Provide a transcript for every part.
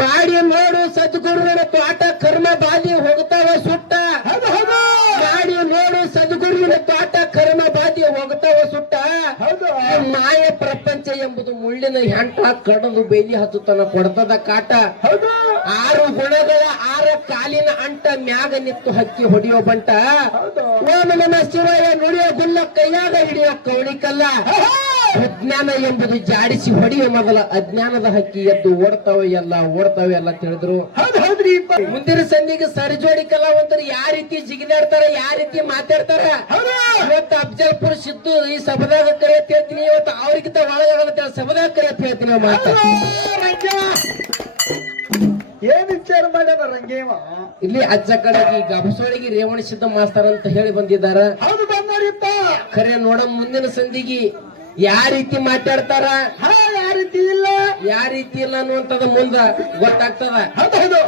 ಮಾಡಿ ನೋಡು ಸದ್ಗುರುವಿನ ತೋಟ ಕರ್ಮ ಬಾಧಿ ಹೋಗ್ತಾವ ಸುಟ್ಟ. ಹೌದು ಹೌದು. ಮಾಡಿ ನೋಡು ಸದ್ಗುರುವಿನ ತೋಟ ಕರ್ಮ ಬಾಧಿ ಹೋಗ್ತಾವ ಸುಟ್ಟ. ಮಾಯ ಪ್ರಪಂಚ ಎಂಬುದು ಮುಳ್ಳಿನ ಹೆಂಟ ಕಡದು ಬೇಲಿ ಹತ್ತುತನ ಕೊಡ್ತದ ಕಾಟ. ಹೌದು. ಆರು ಗುಣಗಳ ಆರ ಕಾಲಿನ ಅಂಟ ಮ್ಯಾಗ ನಿತ್ತು ಹಕ್ಕಿ ಹೊಡಿಯೋ ಬಂಟ. ಓಮ ಓಂ ನಮ ಶಿವಯ ನುಡಿಯೋ ಗುಲ್ಲ ಕೈಯಾಗ ಹಿಡಿಯೋ ಕವಳಿಕಲ್ಲ ವಿಜ್ಞಾನ ಎಂಬುದು ಜಾಡಿಸಿ ಹೊಡಿಯೋ ಮೊದಲ ಅಜ್ಞಾನದ ಹಕ್ಕಿ ಎದ್ದು ಓಡ್ತಾವೆ ಎಲ್ಲ ಓಡ್ತಾವೆ ಎಲ್ಲ ತಿಳಿದ್ರು ಮುಂದಿನ ಸಂಧಿಗೆ ಸರಿಜೋಡಿ ಕಲಾವಂತರು ಯಾವ ರೀತಿ ಜಿಗಿದಾಡ್ತಾರ ಯಾವ ರೀತಿ ಮಾತಾಡ್ತಾರ? ಇವತ್ತು ಅಫ್ಜಲ್ಪುರ್ ಸಿದ್ದು ಈ ಸಭದಾಗ ಕರೆಯತ್ ಹೇಳ್ತೀನಿ ಇವತ್ತು ಅವ್ರಿಗಿಂತ ಒಳಗಾಗತ್ತ ಸಭದಾಗ ಕರೆಯತ್ ಹೇಳ್ತೀನಿ ಮಾತ ರಂಗೇವ. ಇಲ್ಲಿ ಅಜ್ಜ ಕಡೆಗೆ ಗಬಸೋಳಿಗೆ ರೇವಣ ಸಿದ್ಧ ಮಾಸ್ತಾರ ಅಂತ ಹೇಳಿ ಬಂದಿದ್ದಾರ. ಹೌದು ಬಂದೋರಿಪ್ಪ ಖರೆ ನೋಡ ಮುಂದಿನ ಸಂಧಿಗೆ ಯಾವ ರೀತಿ ಮಾತಾಡ್ತಾರ? ಹಾ ಯಾವ ರೀತಿ ಇಲ್ಲ. ಯಾವ ರೀತಿ ಇಲ್ಲ ಅನ್ನುವಂಥದ್ದು ಮುಂದ ಗೊತ್ತಾಗ್ತದ. ಹೌದು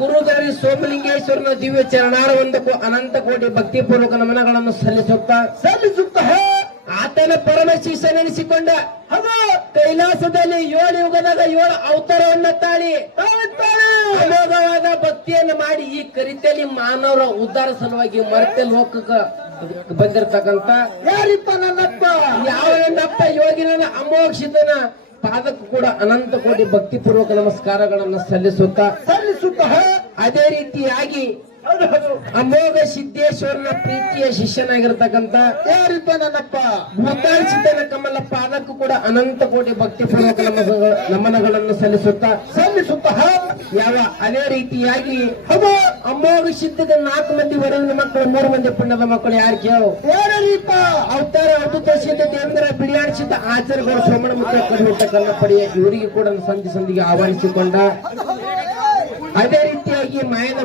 ಗುರುಗರಿ ಸೋಮಲಿಂಗೇಶ್ವರನ ದಿವ್ಯ ಚರಣಾರವೊಂದಕ್ಕೂ ಅನಂತ ಕೋಟಿ ಭಕ್ತಿಪೂರ್ವಕ ನಮನಗಳನ್ನು ಸಲ್ಲಿಸುತ್ತಾ ಸಲ್ಲಿಸುತ್ತ ಆತನ ಪರಮ ಶಿಷ್ಯನೆನಿಸಿಕೊಂಡ ಕೈಲಾಸದಲ್ಲಿ ಏಳು ಯುಗದಾಗ ಏಳು ಅವತಾರವನ್ನ ತಾಳಿ. ಅಮೋಘವಾದ ಭಕ್ತಿಯನ್ನು ಮಾಡಿ ಈ ಕರಿತೆಯಲ್ಲಿ ಮಾನವರ ಉದ್ಧಾರ ಸಲುವಾಗಿ ಮರ್ತ್ಯ ಲೋಕಕ್ಕೆ ಬಂದಿರತಕ್ಕಂತ ಯಾರಿಪ್ಪ ನನ್ನಪ್ಪ ಯಾವನಪ್ಪ ಯೋಗಿನ ಅಮೋಕ್ಷಿತನ ಪಾದಕ್ಕೂ ಕೂಡ ಅನಂತ ಕೋಟಿ ಭಕ್ತಿಪೂರ್ವಕ ನಮಸ್ಕಾರಗಳನ್ನು ಸಲ್ಲಿಸುತ್ತಾ ಸಲ್ಲಿಸುತ್ತ ಅದೇ ರೀತಿಯಾಗಿ ಅಮೋಘ ಸಿದ್ದೇಶ್ವರನ ಪ್ರೀತಿಯ ಶಿಷ್ಯನಾಗಿರ್ತಕ್ಕಂತ ಯಾರಿಪ್ಪ ನನ್ನಪ್ಪ? ಭೂತಾನ್ ಸಿದ್ದನ ಅದಕ್ಕೂ ಕೂಡ ಅನಂತ ಕೋಟಿ ಭಕ್ತಿ ಪೂರ್ವಕ ನಮನಗಳನ್ನು ಸಲ್ಲಿಸುತ್ತಾ ಸಲ್ಲಿಸುತ್ತ ಯಾವ ಅದೇ ರೀತಿಯಾಗಿ ಹೌದು. ಅಮೋಘ ಸಿದ್ಧದ ನಾಲ್ಕು ಮಂದಿ ವರದ ಮಕ್ಕಳು, ಮೂರು ಮಂದಿ ಪುಣ್ಯದ ಮಕ್ಕಳು ಯಾರು ಕೇಳು? ಯಾರೀಪ ಅವತಾರ ಅದ್ಭುತ ಸಿದ್ಧ ದೇವೇಂದ್ರ ಬಿಡಿಯಾಡ್ ಸಿದ್ಧ ಆಚಾರ್ಯಗಳು ಸೋಮಣ ಮುಖ್ಯ ಕಡಿಮೆ ಕನ್ನ ಪಡೆಯ ಇವರಿಗೆ ಕೂಡ ಸಂಧಿ ಸಂಧಿಗೆ ಆಹ್ವಾನಿಸಿಕೊಂಡ. ಅದೇ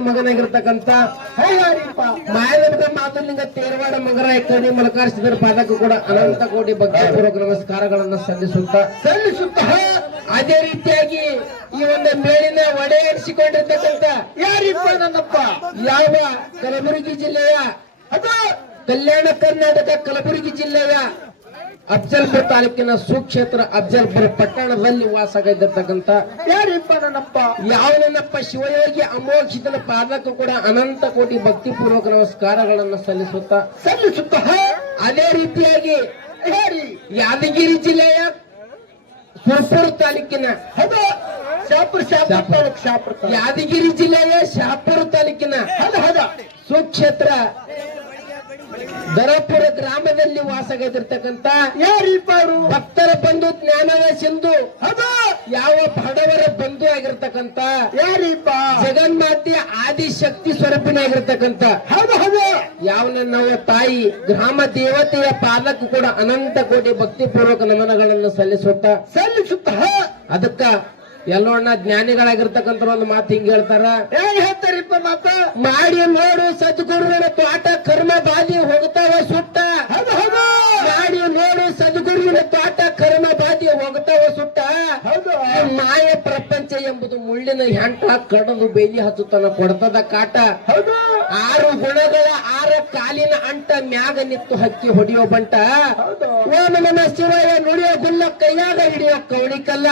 ರೀತಿಯಾಗಿ ಮಾಯನ ಮಗನಾಗಿರ್ತಕ್ಕಂಥ ಯಾರಿಪ್ಪ ಮಾಯನ ಮಗ ಮಾತುಲಿಂಗ ತೇರವಾಡ ಮಗರ ಕಡಿ ಮಲಕಾರಿಸಿದರ ಪಾದಕ್ಕೂ ಕೂಡ ಅನಂತ ಕೋಟಿ ಭಕ್ತಿಪೂರ್ವಕ ಪೂರ್ವಕ ಸಲ್ಲಿಸುತ್ತಾ ಸಲ್ಲಿಸುತ್ತ. ಅದೇ ರೀತಿಯಾಗಿ ಈ ಒಂದು ಮೇಲಿನ ಒಡೆ ಎನಿಸಿಕೊಂಡಿರ್ತಕ್ಕಂಥ ಯಾರಿಪ್ಪ ನನ್ನಪ್ಪ? ಯಾವ ಕಲಬುರಗಿ ಜಿಲ್ಲೆಯ? ಅದು ಕಲ್ಯಾಣ ಕರ್ನಾಟಕ ಕಲಬುರಗಿ ಜಿಲ್ಲೆಯ ಅಫ್ಜಲ್ಪುರ ತಾಲೂಕಿನ ಸುಕ್ಷೇತ್ರ ಅಫ್ಜಲ್ಪುರ ಪಟ್ಟಣದಲ್ಲಿ ವಾಸವಾಗಿರ್ತಕ್ಕಂಥ ಯಾರಿಪ್ಪ ನನ್ನಪ್ಪ ಯಾವನಪ್ಪ ಶಿವಯೋಗಿ ಅಮೋಕ್ಷಿತನ ಪಾದಕ್ಕೂ ಕೂಡ ಅನಂತ ಕೋಟಿ ಭಕ್ತಿಪೂರ್ವಕ ನಮಸ್ಕಾರಗಳನ್ನು ಸಲ್ಲಿಸುತ್ತಾ? ಸಲ್ಲಿಸುತ್ತ? ಅದೇ ರೀತಿಯಾಗಿ ಯಾದಗಿರಿ ಜಿಲ್ಲೆಯ ಸುರ್ಪುರ ತಾಲೂಕಿನ ಯಾದಗಿರಿ ಜಿಲ್ಲೆಯ ಶಾಪುರ ತಾಲೂಕಿನ ಹೌದು ಹೌದು. ಸುಕ್ಷೇತ್ರ ದರಪುರ ಗ್ರಾಮದಲ್ಲಿ ವಾಸಗದಿರ್ತಕ್ಕಂತ ಯಾರಿಬ್ಬರು? ಭಕ್ತರ ಬಂಧು ಜ್ಞಾನದ ಸಿಂಧು ಅದು ಯಾವ ಬಡವರ ಬಂಧು ಆಗಿರ್ತಕ್ಕಂತ ಯಾರಿಬ್ಬ? ಜಗನ್ಮಾತೆ ಆದಿಶಕ್ತಿ ಸ್ವರೂಪಿನಾಗಿರ್ತಕ್ಕಂತ ಹೌದು ಹೌದು. ಯಾವನ ನಾವು ತಾಯಿ ಗ್ರಾಮ ದೇವತೆಯ ಪಾಲಕ ಕೂಡ ಅನಂತ ಕೋಟಿ ಭಕ್ತಿಪೂರ್ವಕ ನಮನಗಳನ್ನು ಸಲ್ಲಿಸುತ್ತ ಸಲ್ಲಿಸುತ್ತ? ಅದಕ್ಕ ಎಲ್ಲೋಣ್ಣ ಜ್ಞಾನಿಗಳಾಗಿರ್ತಕ್ಕಂಥ ಒಂದು ಮಾತು ಹಿಂಗ ಹೇಳ್ತಾರ ಏ ಹೇಳ್ತಾರಿಪ್ಪ ಮಾತ. ಮಾಡಿ ನೋಡು ಸದ್ಗುರುವಿನ ತೋಟ ಕರ್ಮ ಬಾದಿ ಹೋಗ್ತಾವ ಸುಟ್ಟ. ಮಾಡಿ ನೋಡು ಸದ್ಗುರುವಿನ ತೋಟ ಕರ್ಮ ಬಾದಿ ಹೋಗ್ತಾವ ಸುಟ್ಟ. ಮಾಯ ಪ್ರಪಂಚ ಎಂಬುದು ಮುಳ್ಳಿನ ಹೆಂಟ ಕಡದು ಬೇಲಿ ಹತ್ತುತನ ಕೊಡ್ತದ ಕಾಟ. ಹೌದು. ಆರು ಗುಣಗಳ ಆರ ಕಾಲಿನ ಅಂಟ ಮ್ಯಾಗ ನಿತ್ತು ಹಕ್ಕಿ ಹೊಡಿಯೋ ಬಂಟ. ಓ ಓಂ ನಮ ಶಿವಯ ನುಡಿಯೋ ಗುಲ್ಲ ಕೈಯಾಗ ಹಿಡಿಯೋ ಕವಳಿಕಲ್ಲ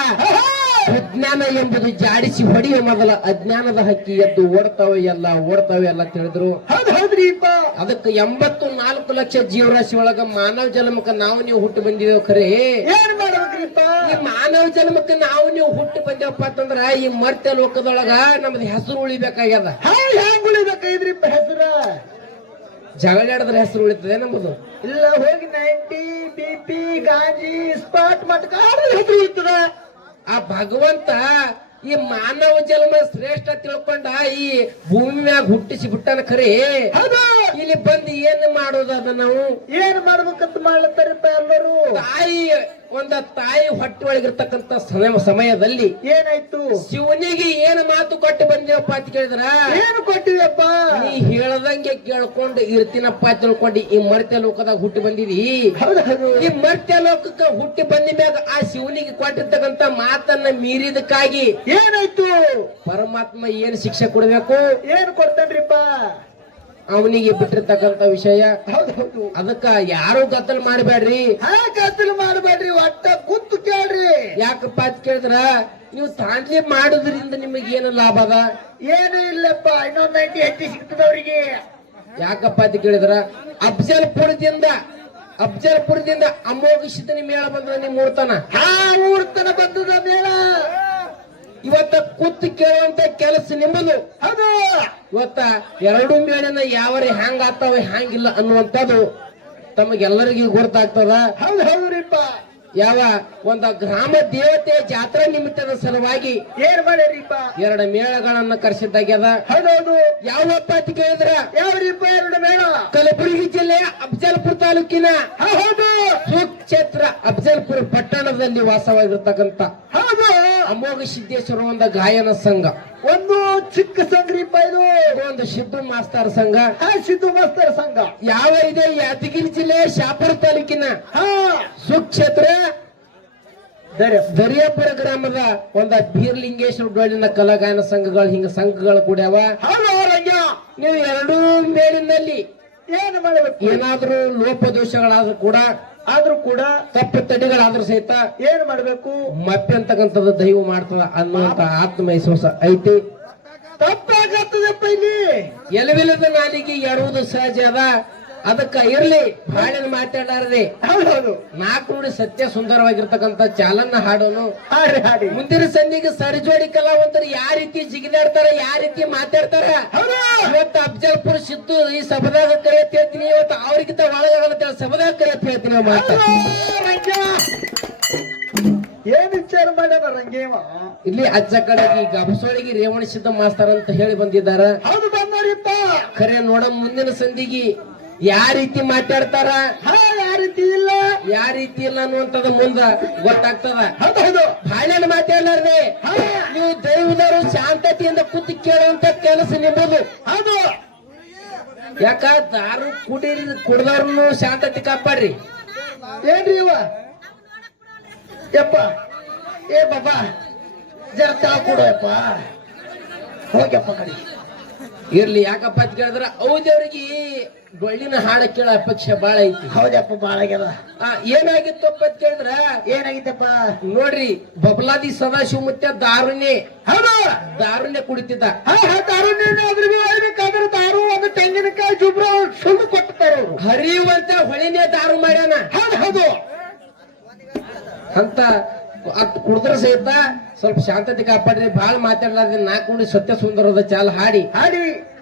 ವಿಜ್ಞಾನ ಎಂಬುದು ಜಾಡಿಸಿ ಹೊಡಿಯ ಮೊದಲ ಅಜ್ಞಾನದ ಹಕ್ಕಿ ಎದ್ದು ಓಡ್ತಾವೆ ಎಲ್ಲ ಓಡ್ತಾವೆ ಎಲ್ಲ ತಿಳಿದ್ರು ಅದಕ್ಕೆ ಎಂಬತ್ತು ನಾಲ್ಕು ಲಕ್ಷ ಜೀವರಾಶಿ ಒಳಗ ಮಾನವ ಜನ್ಮಕ್ಕೆ ನಾವು ನೀವು ಹುಟ್ಟು ಬಂದಿದ್ದೇವೆ ಖರೇ. ಈ ಮಾನವ ಜನ್ಮಕ್ಕೆ ನಾವು ನೀವು ಹುಟ್ಟು ಬಂದೇವಪ್ಪ ಅಂತಂದ್ರ ಈ ಮರ್ತ್ಯ ಲೋಕದೊಳಗ ನಮ್ದು ಹೆಸರು ಉಳಿಬೇಕಾಗ್ಯದ. ಉಳಿಬೇಕೈದ್ರಿಪ್ಪ ಹೆಸರ? ಜಗಳಾಡಿದ್ರೆ ಹೆಸರು ಉಳಿತದೆ ನಮ್ಮದು ಇಲ್ಲ ಹೋಗಿ ನೈಂಟಿ ಬಿ ಪಿ ಗಾಂಜಿ ಸ್ಪಾಟ್ ಮಟ್ಕ ಹೆಸರು ಇರ್ತದ ಆ ಭಗವಂತ ಈ ಮಾನವ ಜನ್ಮ ಶ್ರೇಷ್ಠ ತಿಳ್ಕೊಂಡ ಈ ಭೂಮಿ ಮ್ಯಾಗ ಹುಟ್ಟಿಸಿ ಬಿಟ್ಟನ ಖರೆ. ಇಲ್ಲಿ ಬಂದು ಏನ್ ಮಾಡೋದ ನಾವು? ಏನ್ ಮಾಡ್ಬೇಕಂತ ಮಾಡ್ಲತ್ತಾರಪ್ಪ ಎಲ್ಲರೂ? ತಾಯಿ ಒಂದ ತಾಯಿ ಹೊಟ್ಟೆ ಒಳಗಿರ್ತಕ್ಕಂತ ಸಮಯ- ಸಮಯದಲ್ಲಿ ಏನಾಯ್ತು? ಶಿವನಿಗೆ ಏನ್ ಮಾತು ಕೊಟ್ಟು ಬಂದೇವಪ್ಪ ಅಂತ ಕೇಳಿದ್ರ? ಏನು ಕೊಟ್ಟಿವಪ್ಪ ನೀ ಹೇಳದಂಗೆ ಕೇಳ್ಕೊಂಡು ಇರ್ತೀನಪ್ಪ ತಿಳ್ಕೊಂಡು ಈ ಮರ್ತ್ಯ ಲೋಕದಾಗ ಹುಟ್ಟಿ ಬಂದಿದಿ. ಈ ಮರ್ತ್ಯ ಲೋಕಕ್ಕೆ ಹುಟ್ಟಿ ಬಂದ ಮ್ಯಾಗ ಆ ಶಿವನಿಗೆ ಕೊಟ್ಟಿರ್ತಕ್ಕಂತ ಮಾತನ್ನ ಮೀರಿದಕ್ಕಾಗಿ ಏನಾಯ್ತು? ಪರಮಾತ್ಮ ಏನ್ ಶಿಕ್ಷೆ ಕೊಡ್ಬೇಕು? ಏನ್ ಕೊಡ್ತಾನ್ರಿಪ್ಪ? ಅವನಿಗೆ ಬಿಟ್ಟಿರ್ತಕ್ಕಂತ ವಿಷಯ. ಅದಕ್ಕ ಯಾರು ಗದ್ದಲ್ ಮಾಡಬೇಡ್ರಿ. ಗದ್ದಲ್ ಮಾಡಬೇಡ್ರಿ ಒಟ್ಟ ಕುತ್ತು ಕೇಳ್ರಿ. ಯಾಕಪ್ಪ ಅಂತ ಕೇಳಿದ್ರ ನೀವು ತಾಂಡ್ಲಿ ಮಾಡೋದ್ರಿಂದ ನಿಮಗೆ ಏನು ಲಾಭ ಅದ? ಏನು ಇಲ್ಲಪ್ಪ ಇನ್ನೊಂದ್ ನೈಂಟಿ ಹೆಚ್ಚಿ ಸಿಗ್ತದ ಅವರಿಗೆ ಯಾಕಪ್ಪ ಅಂತ ಕೇಳಿದ್ರ ಅಫ್ಜಲ್ಪುರದಿಂದ ಅಫ್ಜಲ್ಪುರದಿಂದ ಅಮೋಘಿಸಿದ ಮೇಳ ಬಂದ ನಿಮ್ ಮೂರ್ತನ ಹಾ ಊರ್ತನ ಬಂದದ ಮೇಳ. ಇವತ್ತ ಕುತ್ತ ಕೇಳುವಂತ ಕೆಲಸ ನಿಮ್ಮದು. ಹೌದು. ಇವತ್ತ ಎರಡು ಮೇಳನ ಯಾವ ಹ್ಯಾಂಗ್ ಆಗ್ತಾವ ಹ್ಯಾಂಗಿಲ್ಲ ಅನ್ನುವಂಥದ್ದು ತಮಗೆಲ್ಲರಿಗೂ ಗೊತ್ತಾಗ್ತದ. ಹೌದು ಹೌದ್ರಿಪ್ಪ ಯಾವ ಒಂದ ಗ್ರಾಮ ದೇವತೆ ಜಾತ್ರಾ ನಿಮಿತ್ತದ ಸಲುವಾಗಿ ಏನ್ ಮಾಡ್ಯಾರಿಪ್ಪ ಎರಡು ಮೇಳಗಳನ್ನ ಕರೆಸಿದ್ದಾಗ್ಯದ. ಹೌದೌದು ಯಾವ ಅಂತ ಕೇಳಿದ್ರ? ಯಾವ್ರಿಪ್ಪ ಎರಡು ಮೇಳ? ಕಲಬುರಗಿ ಜಿಲ್ಲೆಯ ಅಫ್ಜಲ್ಪುರ ತಾಲೂಕಿನ ಹೌದು. ಸುಕ್ಷೇತ್ರ ಅಫಜಲ್ಪುರ ಪಟ್ಟಣದಲ್ಲಿ ವಾಸವಾಗಿರ್ತಕ್ಕಂತ. ಹೌದು. ಅಮೋಘ ಸಿದ್ದೇಶ್ವರ ಒಂದ ಗಾಯನ ಸಂಘ. ಒಂದು ಚಿಕ್ಕ ಸಂಘ ಇದು. ಇದು ಒಂದು ಸಿದ್ದು ಮಾಸ್ತರ್ ಸಂಘ. ಹಾ ಸಿದ್ದು ಮಾಸ್ತರ್ ಸಂಘ. ಯಾವ ಇದೆ ಯಾದಗಿರಿ ಜಿಲ್ಲೆ ಶಾಪುರ ತಾಲೂಕಿನ? ಹಾ. ಸುಕ್ಷೇತ್ರ ದರ್ಯ ದರಿಯಾಪುರ ಗ್ರಾಮದ ಒಂದ ಬೀರ್ಲಿಂಗೇಶ್ವರ ಡೊಳ್ಳಿನ ಕಲಾಗಾಯನ ಸಂಘಗಳು ಹಿಂಗ ಸಂಘಗಳು ಕೂಡ್ಯಾವ ಹೌದು ಅವರಂಗ. ನೀವು ಎರಡೂ ಮೇಲಿನಲ್ಲಿ ಏನು ಮಾಡಬೇಕು? ಏನಾದ್ರೂ ಲೋಪದೋಷಗಳಾದ್ರೂ ಕೂಡ ಆದ್ರೂ ಕೂಡ ತಪ್ಪು ತಡೆಗಳಾದ್ರೂ ಸಹಿತ ಏನ್ ಮಾಡ್ಬೇಕು? ಮತ್ತೆ ಅಂತಕ್ಕಂಥದ್ದು ದೈವ ಮಾಡ್ತದ ಅನ್ನುವಂತ ಆತ್ಮವಿಶ್ವಾಸ ಐತಿ. ತಪ್ಪಾಗತ್ತದಪ್ಪ ಇಲ್ಲಿ. ಎಲವಿಲ್ಲದ ನಾಲಿಗೆ ಎಡುವುದು ಸಹಜ ಅದ. ಅದಕ್ಕ ಇರ್ಲಿ ಹಾಡಿನ ಮಾತಾಡಾರದೆ. ಹೌದೌದು. ನಾಲ್ಕು ನುಡಿ ಸತ್ಯ ಸುಂದರವಾಗಿರ್ತಕ್ಕಂಥ ಚಾಲನ್ನ ಹಾಡೋನು. ಹಾಡ್ರಿ ಹಾಡಿ. ಮುಂದಿನ ಸಂಧಿಗೆ ಸರಿಜೋಡಿ ಕಲಾವಂತರು ಯಾವ ರೀತಿ ಜಿಗಿದಾಡ್ತಾರ ಯಾವ ರೀತಿ ಮಾತಾಡ್ತಾರ? ಇವತ್ತು ಅಫ್ಜಲ್ಪುರ ಸಿದ್ದು ಈ ಸಭದಾಗ ಕರೆಯತ್ ಹೇಳ್ತೀನಿ ಇವತ್ತು ಅವ್ರಿಗಿಂತ ಒಳಗಾಗತ್ತ ಸಭದಾಗ ಕರೆಯತ್ ಹೇಳ್ತೀನಿ ಏನ್ ವಿಚಾರ ಮಾಡ್ಯಾರ ರಂಗೇವ? ಇಲ್ಲಿ ಅಜ್ಜ ಕಡೆಗೆ ಗಬಸೋಳಿಗೆ ರೇವಣ ಸಿದ್ಧ ಮಾಸ್ತಾರ ಅಂತ ಹೇಳಿ ಬಂದಿದ್ದಾರ. ಹೌದು ಬಂದೋರಿಪ್ಪ ಖರೆ ನೋಡ ಮುಂದಿನ ಸಂಧಿಗೆ ಯಾವ ರೀತಿ ಮಾತಾಡ್ತಾರ? ಯಾವ ರೀತಿ ಇಲ್ಲ. ಯಾವ ರೀತಿ ಇಲ್ಲ ಅನ್ನುವಂಥದ್ದು ಮುಂದ ಗೊತ್ತಾಗ್ತದ. ಹೌದು ಹೌದು. ಬಾಳೆನ ಮಾತಾಡ್ಲಾರ್ದೆ ನೀವು ದೈವದವರು ಶಾಂತತೆಯಿಂದ ಕೂತು ಕೇಳುವಂತ ಕೆಲಸ ನಿಮ್ಮದು ಹೌದು. ಯಾಕ ದಾರು ಕುಡಿ ಕುಡ್ದವ್ರನ್ನು ಶಾಂತತೆ ಕಾಪಾಡ್ರಿ. ಏನ್ರಿ ಇವ? ಯಪ್ಪ. ಏ ಬಾಬಾ ಜರ ತಾ ಕೊಡಪ್ಪ ಹೋಗ್ಯಪ್ಪ ಕಡಿ. ಇರ್ಲಿ ಯಾಕಪ್ಪ ಅಂತ ಕೇಳಿದ್ರ ಅವ್ರಿಗೆ ಬಳ್ಳಿನ ಹಾಡ ಕೇಳ ಅಪೇಕ್ಷೆ ಬಾಳ ಐತಿ. ಹೌದಪ್ಪ ಬಾಳ ಆಗ್ಯದ. ಏನಾಗಿತ್ತಪ್ಪ ಅಂತ ಕೇಳಿದ್ರ? ಏನಾಗಿತ್ತಪ್ಪ? ನೋಡ್ರಿ ಬಬ್ಲಾದಿ ಸದಾಶಿವ ಮುತ್ಯ ದಾರುಣ್ಯ ಹೌದು ದಾರುಣ್ಯ ಕುಡಿತಿದ್ದ. ಹಾ ಹಾ ದಾರು ನೀನು ಅದ್ರ ದಾರು ಒಂದು ತೆಂಗಿನಕಾಯಿ ಜುಬ್ರ ಸುಳ್ಳು ಅವ್ರು. ಹರಿಯುವಂತ ಹೊಳಿನೇ ದಾರು ಮಾಡ್ಯಾನ. ಹೌದು ಹೌದು. ಅಂತ ಅಟ್ ಕುಡಿದ್ರ ಸಹಿತ ಸ್ವಲ್ಪ ಶಾಂತತೆ ಕಾಪಾಡ್ರಿ. ಬಾಳ ಮಾತಾಡ್ಲಾರ್ದೆ ನಾಲ್ಕು ಸತ್ಯ ಸುಂದರದ ಚಾಲ ಹಾಡಿ. ಹಾಡಿ.